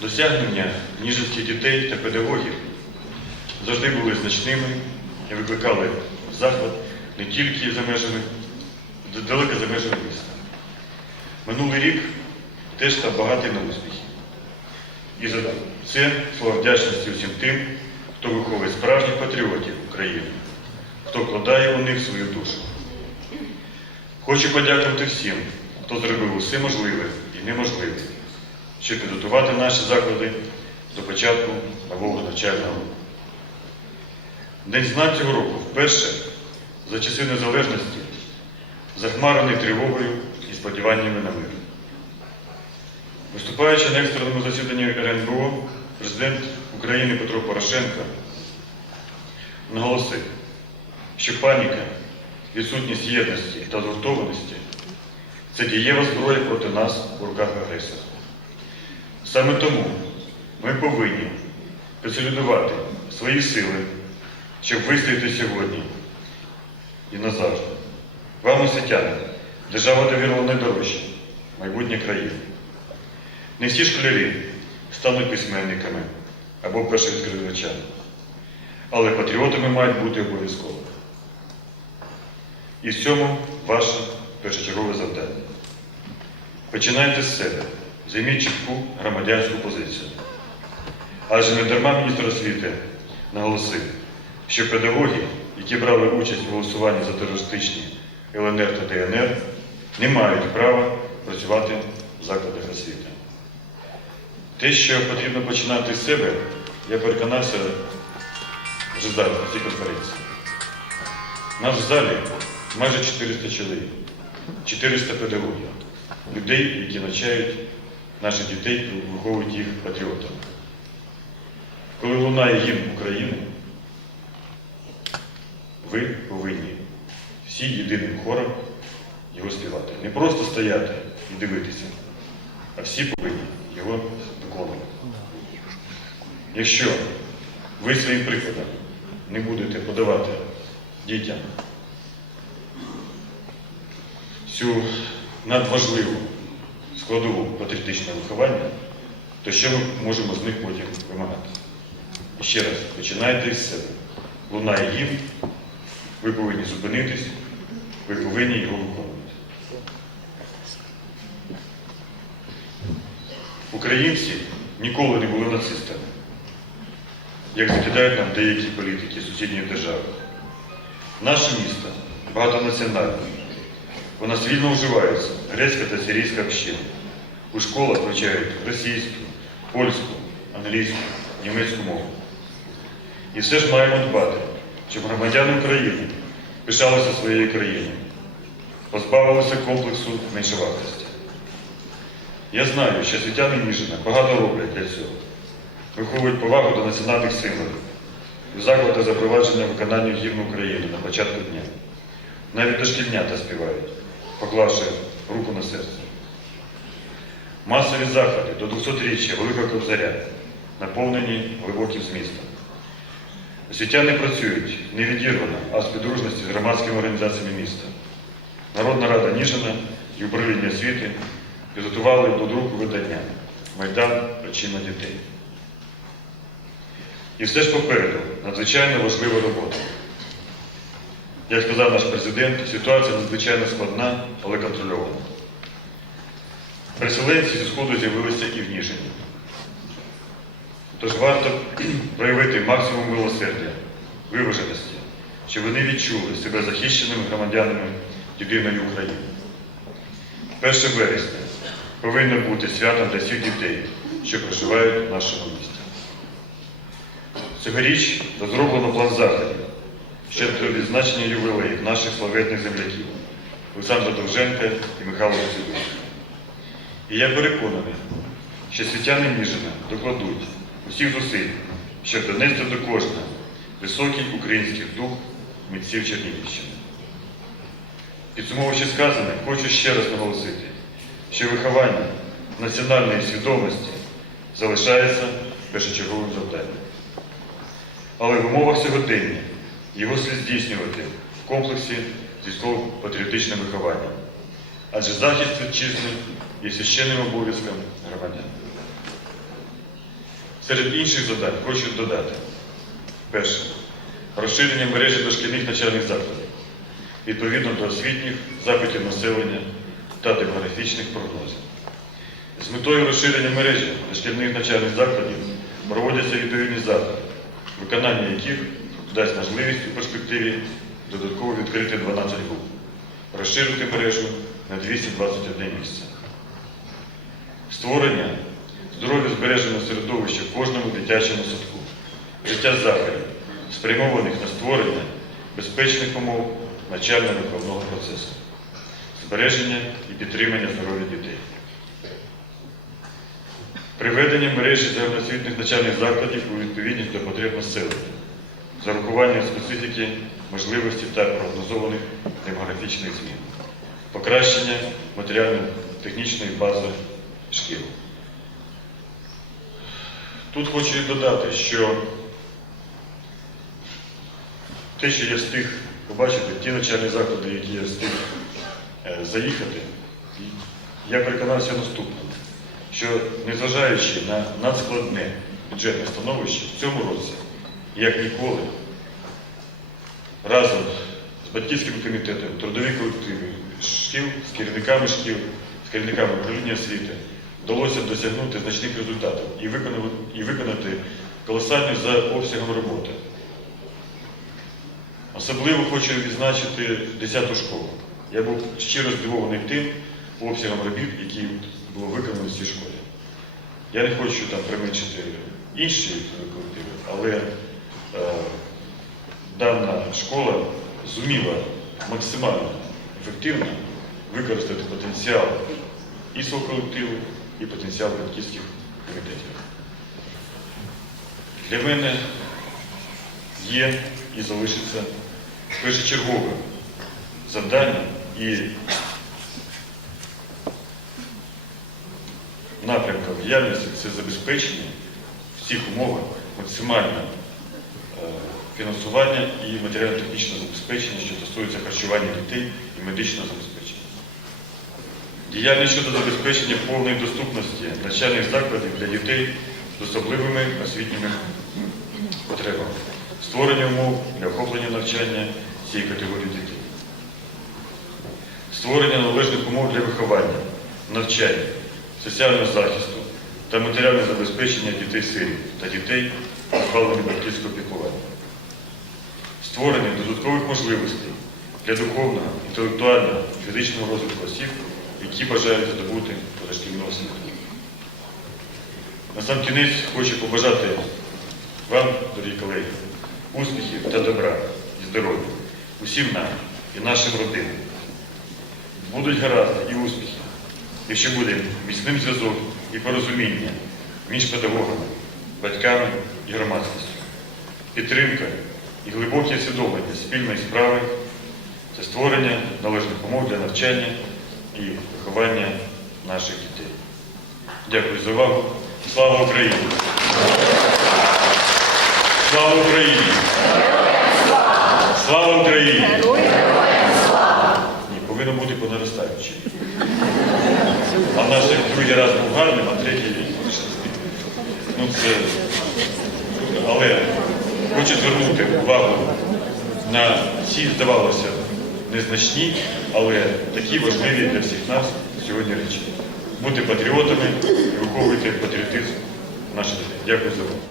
Досягнення ніжинських дітей та педагогів завжди були значними і викликали захват не тільки за межами, далеко за межами міста. Минулий рік теж став багатий на успіхи. І за це слова вдячності усім тим, хто виховує справжніх патріотів України, хто вкладає у них свою душу. Хочу подякувати всім, хто зробив усе можливе і неможливе, щоб підготувати наші заклади до початку нового навчального року. День знань цього року вперше за часи незалежності захмарений тривогою і сподіваннями на мир. Виступаючи на екстреному засіданні РНБО, президент України Петро Порошенко наголосив, що паніка, відсутність єдності та згуртованості це дієва зброя проти нас у руках агресора. Саме тому ми повинні консолідувати свої сили, щоб вистояти сьогодні і назавжди. Вам, освітяни, держава довірила найдорожче майбутнє країни. Не всі школярі стануть письменниками або першовідкривачами, але патріотами мають бути обов'язково. І в цьому ваше першочергове завдання. Починайте з себе, займіть чітку громадянську позицію. Адже не дарма міністр освіти наголосив, що педагоги, які брали участь у голосуванні за терористичні ЛНР та ДНР, не мають права працювати в закладах освіти. Те, що потрібно починати з себе, я переконався вже зараз на цій конференції. Нас в залі майже 400 чоловік, 400 педагогів, людей, які навчають наших дітей виховують їх патріотами. Коли лунає гімн України, ви повинні всі єдиним хором його співати. Не просто стояти і дивитися, а всі повинні його виконувати. Якщо ви своїм прикладом не будете подавати дітям цю надважливу складову патріотичного виховання, то що ми можемо з них потім вимагати? І ще раз, починайте із себе. Лунає гімн, ви повинні зупинитись, ви повинні його виконувати. Українці ніколи не були нацистами, як закидають нам деякі політики сусідньої держави. Наше місто багатонаціональне. У нас вільно грецька та сирійська община. У школах вивчають російську, польську, англійську, німецьку мову. І все ж маємо дбати, щоб громадяни України пишалися своєю країною, позбавилися комплексу меншовартості. Я знаю, що світяни Ніжина багато роблять для цього. Виховують повагу до національних символів, у заклади запровадження виконання гімну України на початку дня. Навіть дошкільнята співають, поклавши руку на серце. Масові заходи до 200-річчя Великого Кобзаря, наповнені глибоким змістом. Освітяни працюють не відірвано, а з підружності з громадськими організаціями міста. Народна рада Ніжина і управління освіти підготували до друку видання Майдан очима дітей. І все ж попереду надзвичайно важлива робота. Як сказав наш президент, ситуація надзвичайно складна, але контрольована. Переселенці зі Сходу з'явилися і в Ніжині. Тож варто проявити максимум милосердя, виваженості, щоб вони відчули себе захищеними громадянами єдиної України. 1 вересня повинно бути святом для всіх дітей, що проживають в нашому місті. Цьогоріч розроблено план заходів щодо відзначення ювілеїв наших славетних земляків Олександра Довженка і Михайла Цюбика. І я переконаний, що світяни Ніжина докладуть усіх зусиль, щоб донести до кожного високий український дух митців Чернігівщини. Підсумовуючи сказане, хочу ще раз наголосити, що виховання національної свідомості залишається першочерговим завданням. Але в умовах сьогодення його слід здійснювати в комплексі військово-патріотичним вихованням, адже захист вітчизни є священним обов'язком громадян. Серед інших завдань хочу додати. Перше. Розширення мережі дошкільних навчальних закладів відповідно до освітніх запитів населення та демографічних прогнозів. З метою розширення мережі дошкільних навчальних закладів проводяться відповідні заходи, виконання яких дасть можливість у перспективі додатково відкрити 12 груп, розширити мережу на 221 місце. Створення здоров'я збереженого середовища в кожному дитячому садку, життя заходів, спрямованих на створення безпечних умов навчально-виховного процесу, збереження і підтримання здоров'я дітей. Приведення мережі загальноосвітніх навчальних закладів у відповідність до потреб населення, з урахуванням специфіки, можливості та прогнозованих демографічних змін, покращення матеріально-технічної бази шкіл. Тут хочу додати, що те, що я встиг побачити, ті навчальні заклади, які я встиг е, заїхати, я переконався наступному, що незважаючи на надскладне бюджетне становище в цьому році, як ніколи, разом з батьківським комітетом, трудові колективи шкіл, з керівниками шкіл, з керівниками управління освіти вдалося досягнути значних результатів і виконати, і виконати колосальні за обсягом роботи. Особливо хочу відзначити 10-ту школу. Я був щиро здивований тим обсягом робіт, які було виконано в цій школі. Я не хочу там применшити інші колективи, але дана школа зуміла максимально ефективно використати потенціал і свого колективу, і потенціал батьківських комітетів. Для мене є і залишиться першочергове завдання і напрямком діяльності це забезпечення в цих умовах максимальне е, фінансування і матеріально-технічного забезпечення, що стосується харчування дітей і медичного забезпечення. Діяльність щодо забезпечення повної доступності навчальних закладів для дітей з особливими освітніми потребами, створення умов для охоплення навчання цієї категорії дітей, створення належних умов для виховання, навчання, соціального захисту та матеріального забезпечення дітей сирів та дітей, позбавлених батьківського піклування, створення додаткових можливостей для духовного, інтелектуального, фізичного розвитку осіб, які бажають здобути позашкільну освіту. На сам кінець хочу побажати вам, дорогі колеги, успіхів та добра і здоров'я усім нам і нашим родинам. Будуть гаразди і успіхи, якщо буде міцним зв'язок і порозуміння між педагогами, батьками і громадськістю, підтримка і глибоке усвідомлення спільної справи це створення належних умов для навчання і виховання наших дітей. Дякую за увагу. Слава Україні! Слава Україні! Слава Україні! Ні, повинно бути по. А наш другий раз був гарним, а третій Ну це. Але хочу звернути увагу на ці, здавалося, незначні, але такі важливі для всіх нас сьогодні речі. Бути патріотами і виховувати патріотизм наших дітей. Дякую за увагу.